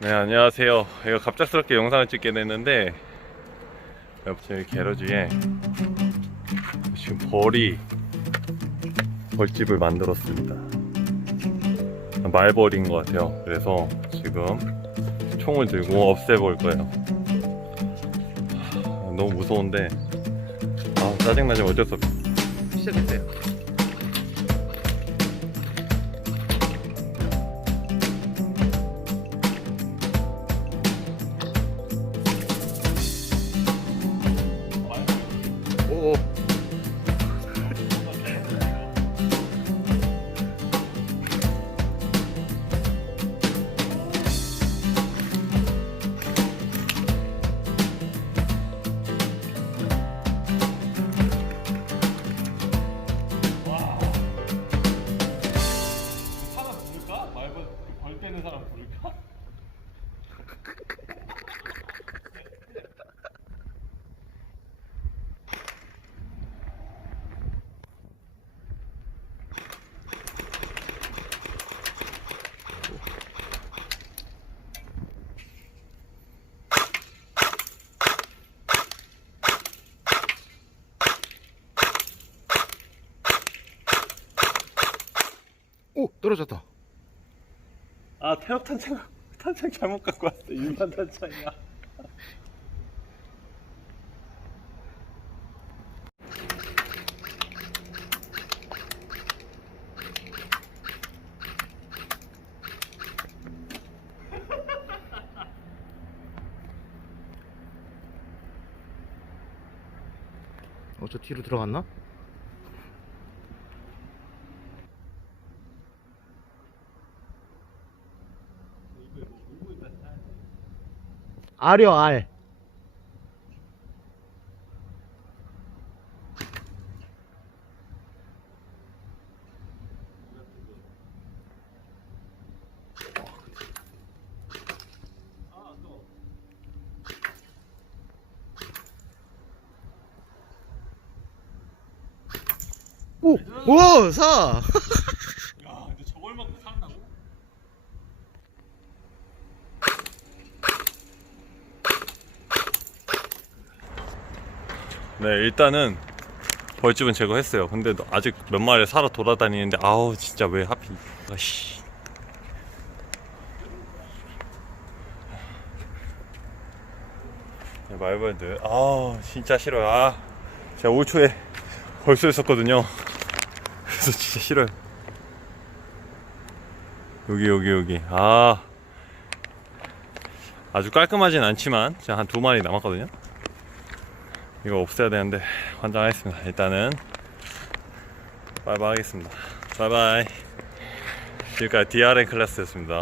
네 안녕하세요. 이거 갑작스럽게 영상을 찍게 됐는데 옆집 게러지에 지금 벌이 벌집을 만들었습니다. 말벌인 것 같아요. 그래서 지금 총을 들고 없애볼 거예요. 하, 너무 무서운데 아 짜증나지만 어쩔 수 없어 시작했어요. 오 떨어졌다. 아 태엽 탄창 탄창 잘못 갖고 왔어 일반 탄창이야 어 저 뒤로 들어갔나? 알이요 알. 오! 오! 사! 야 근데 저걸 먹고 산다고? 네 일단은 벌집은 제거했어요. 근데 아직 몇 마리 살아 돌아다니는데 아우 진짜 왜 하필. 아씨. 네, 말벌들. 아 진짜 싫어요. 아 제가 올 초에 벌써 했었거든요. 그래서 진짜 싫어요. 여기 여기 여기. 아. 아주 깔끔하진 않지만 제가 한 두 마리 남았거든요 이거 없애야 되는데 환장하겠습니다. 일단은 바이바이 하겠습니다. 바이바이. 지금까지 DRN 클래스였습니다